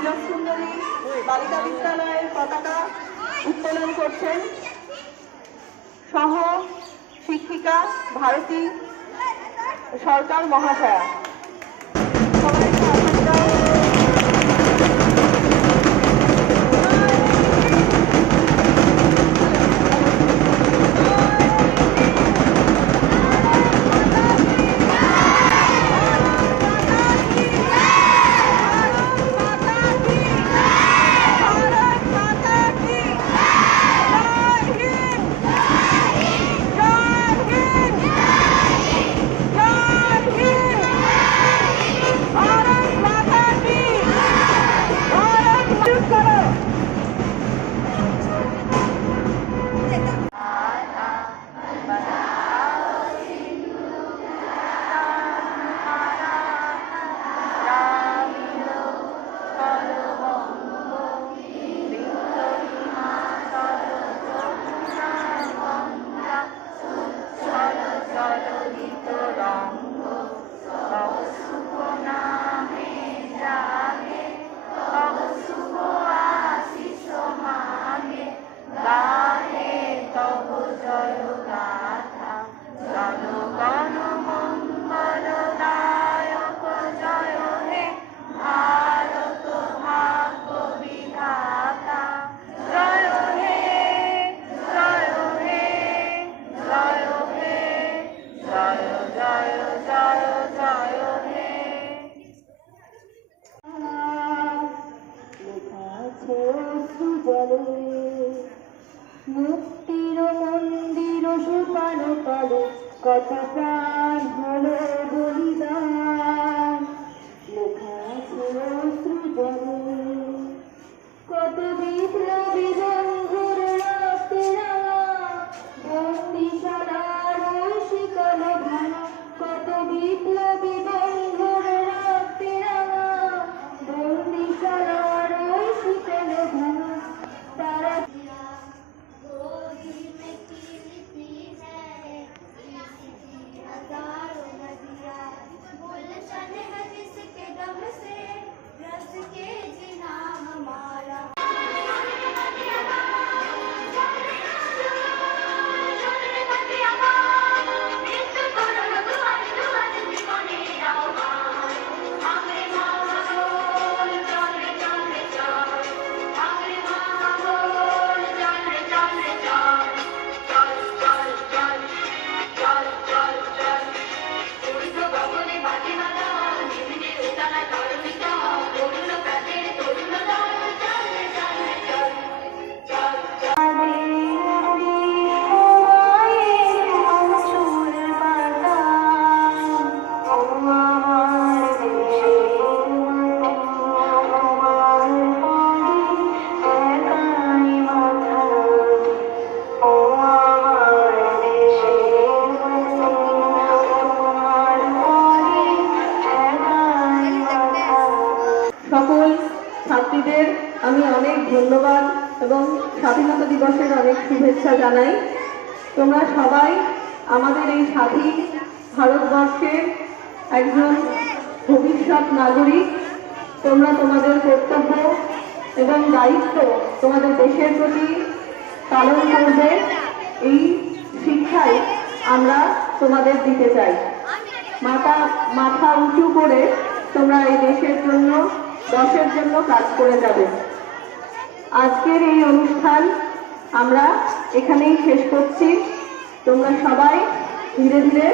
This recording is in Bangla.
তিলক সুন্দরী বালিকা বিদ্যালয়ের পতাকা উত্তোলন করছেন সহ শিক্ষিকা ভারতী সরকার মহাশয়া। সবাইকে আশীর্বাদ। মুক্তির মন্দির শুকানো কালো কত প্রাণ হলো বলিদান, লেখা আছে অশ্রু জলে কত বিপ্লবী বন্ধুর রক্তে রাঙা বন্দিশালার শিকল ভাঙা, কত বিপ্লবী বন্ধুর রক্তে রাঙা বন্দিশালার শিকল ভাঙা। তারা সকল ছাত্রীদের আমি অনেক ধন্যবাদ এবং স্বাধীনতা দিবসের অনেক শুভেচ্ছা জানাই। তোমরা সবাই আমাদের এই স্বাধীন ভারতবর্ষের একজন ভবিষ্যৎ নাগরিক। তোমরা তোমাদের কর্তব্য এবং দায়িত্ব তোমাদের দেশের প্রতি পালন করবে, এই শিক্ষাই আমরা তোমাদের দিতে চাই। মাথা উঁচু করে তোমরা এই দেশের জন্য দেশের জন্য কাজ করে যাবে। আজকের এই অনুষ্ঠান আমরা এখানেই শেষ করছি। তোমরা সবাই ধীরে ধীরে